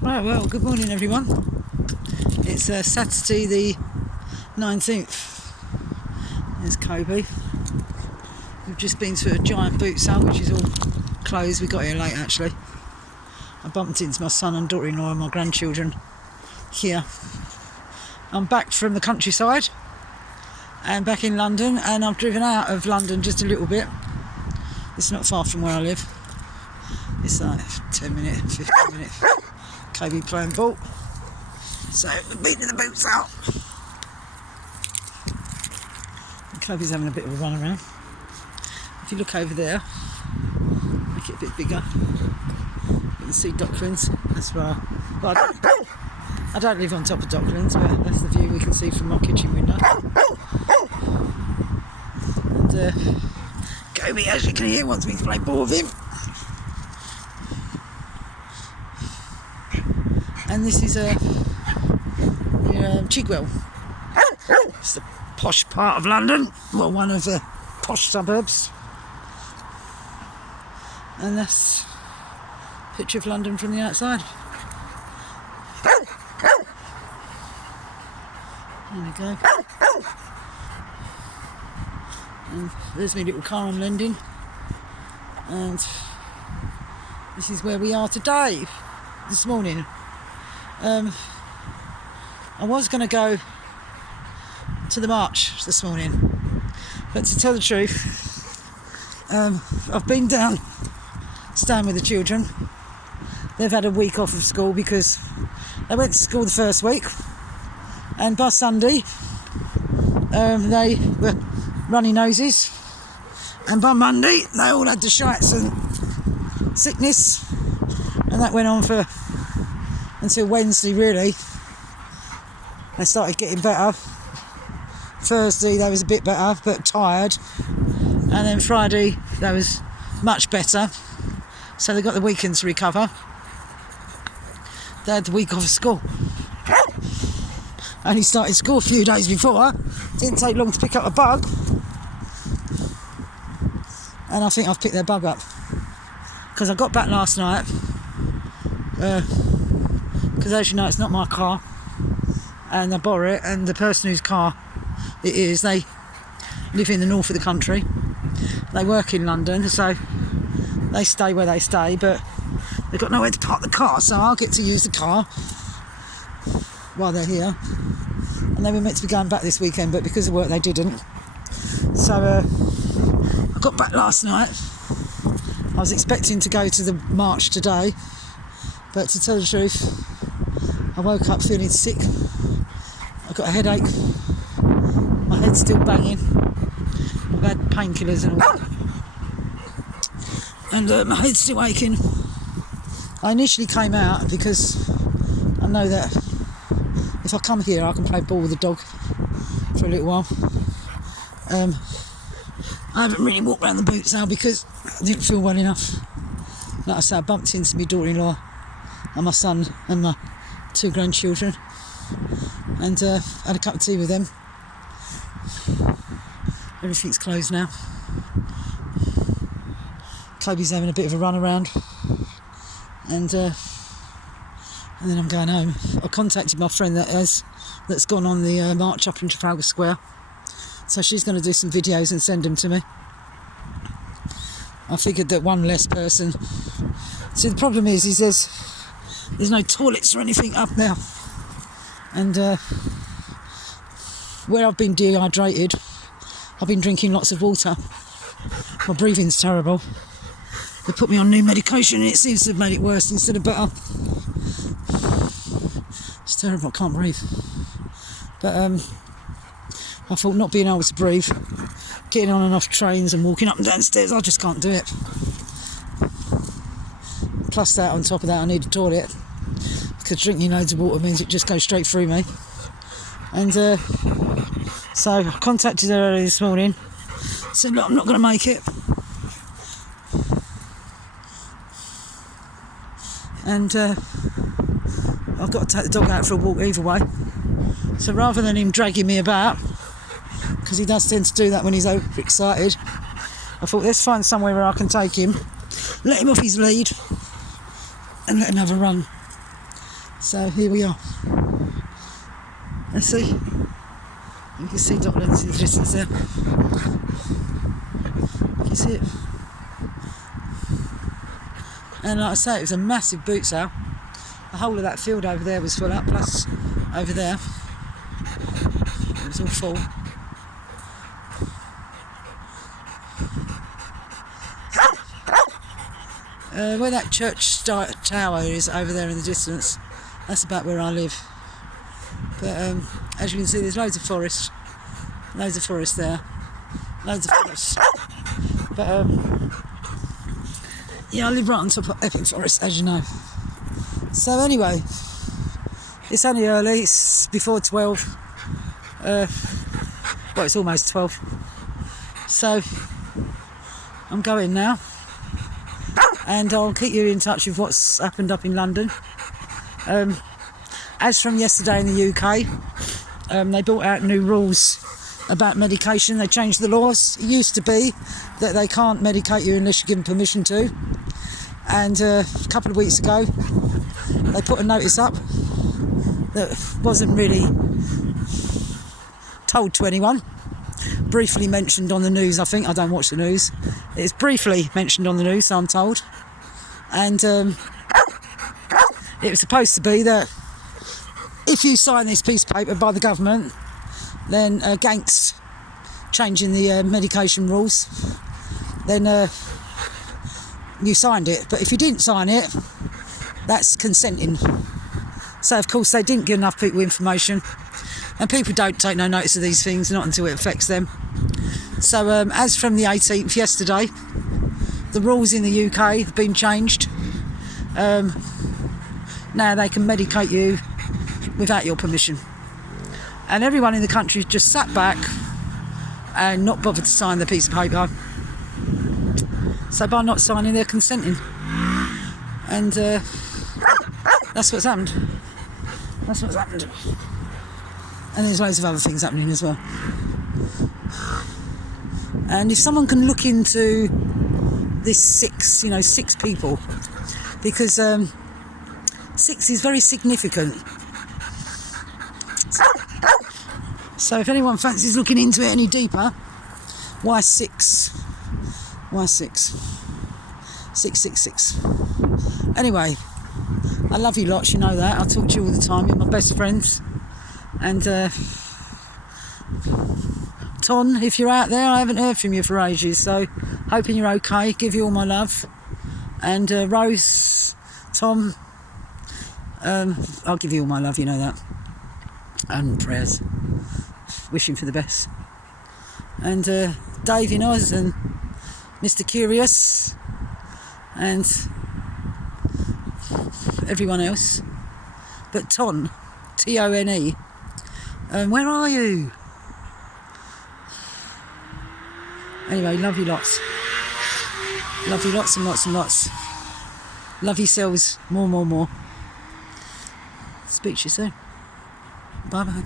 Right, well, good morning everyone. It's Saturday the 19th. There's Kobe. We've just been to a giant boot sale, which is all closed. We got here late actually. I bumped into my son and daughter-in-law and my grandchildren here. I'm back from the countryside and back in London, and I've driven out of London just a little bit. It's not far from where I live. It's like 10 minutes, 15 minutes. Kobe playing ball. So we've been to the boot sale. And Kobe's having a bit of a run around. If you look over there, make it a bit bigger, you can see Docklands. That's where I don't live on top of Docklands, but that's the view we can see from my kitchen window. And Kobe, as you can hear, wants me to play ball with him. And this is Chigwell. It's the posh part of London, well, one of the posh suburbs. And that's a picture of London from the outside. There we go. And there's my little car I'm lending. And this is where we are today, this morning. I was going to go to the march this morning, but to tell the truth, I've been down staying with the children. They've had a week off of school because they went to school the first week, and by Sunday they were runny noses, and by Monday they all had the shites and sickness, and that went on for until Wednesday really. They started getting better. Thursday they was a bit better but tired, and then Friday they was much better, so they got the weekend to recover. They had the week off of school. Only started school a few days before. Didn't take long to pick up a bug, and I think I've picked their bug up because I got back last night. Because as you know, it's not my car, and I borrow it, and the person whose car it is, they live in the north of the country. They work in London, so they stay where they stay, but they've got nowhere to park the car, so I'll get to use the car while they're here. And they were meant to be going back this weekend, but because of work they didn't. So I got back last night. I was expecting to go to the march today, but to tell the truth, I woke up feeling sick. I've got a headache. My head's still banging. I've had painkillers and all. And my head's still aching. I initially came out because I know that if I come here I can play ball with the dog for a little while. I haven't really walked around the boot sale because I didn't feel well enough. Like I said, I bumped into my daughter-in-law and my son and my 2 grandchildren, and had a cup of tea with them. Everything's closed now. Kobe's having a bit of a run around, and then I'm going home. I contacted my friend that's gone on the march up in Trafalgar Square, so she's going to do some videos and send them to me. I figured that one less person. See, the problem is there's no toilets or anything up now, and where I've been dehydrated, I've been drinking lots of water. My breathing's terrible. They put me on new medication and it seems to have made it worse instead of better. It's terrible, I can't breathe. But I thought not being able to breathe, getting on and off trains and walking up and down stairs, I just can't do it. Plus that, on top of that, I need a toilet, because drinking loads of water means it just goes straight through me. And so I contacted her early this morning, said, look, I'm not going to make it. And I've got to take the dog out for a walk either way. So rather than him dragging me about, because he does tend to do that when he's overexcited, I thought let's find somewhere where I can take him, let him off his lead, and let another run. So here we are. Let's see. You can see Docklands in the distance there. Can you see it? And like I say, it was a massive boot sale. The whole of that field over there was full up, plus over there it was all full. Where that church tower is over there in the distance, that's about where I live. But as you can see, there's loads of forest there, loads of forest. But yeah, I live right on top of Epping Forest, as you know. So anyway, it's only early, it's before 12. Well, it's almost 12. So I'm going now, and I'll keep you in touch with what's happened up in London. As from yesterday in the UK, they brought out new rules about medication. They changed the laws. It used to be that they can't medicate you unless you're given permission to. And a couple of weeks ago, they put a notice up that wasn't really told to anyone. Briefly mentioned on the news, I think. I don't watch the news. It's briefly mentioned on the news, so I'm told. And it was supposed to be that if you sign this piece of paper by the government, then against changing the medication rules, then you signed it. But if you didn't sign it, that's consenting. So of course they didn't give enough people information, and people don't take no notice of these things, not until it affects them. So as from the 18th, yesterday, the rules in the UK have been changed. Now they can medicate you without your permission, and everyone in the country just sat back and not bothered to sign the piece of paper. So by not signing, they're consenting, and that's what's happened. That's what's happened. And there's loads of other things happening as well. And if someone can look into this six people, because 6 is very significant. So if anyone fancies looking into it any deeper, why 6? Why 6? 666. Anyway, I love you lots, you know that. I talk to you all the time. You're my best friends. And Ton, if you're out there, I haven't heard from you for ages, so hoping you're okay. Give you all my love. And Rose, Tom, I'll give you all my love, you know that. And prayers. Wishing for the best. And Dave in Oz, and Mr. Curious, and everyone else. But Ton, Tone, where are you? Anyway, love you lots. Love you lots and lots and lots. Love yourselves more. Speak to you soon. Bye bye.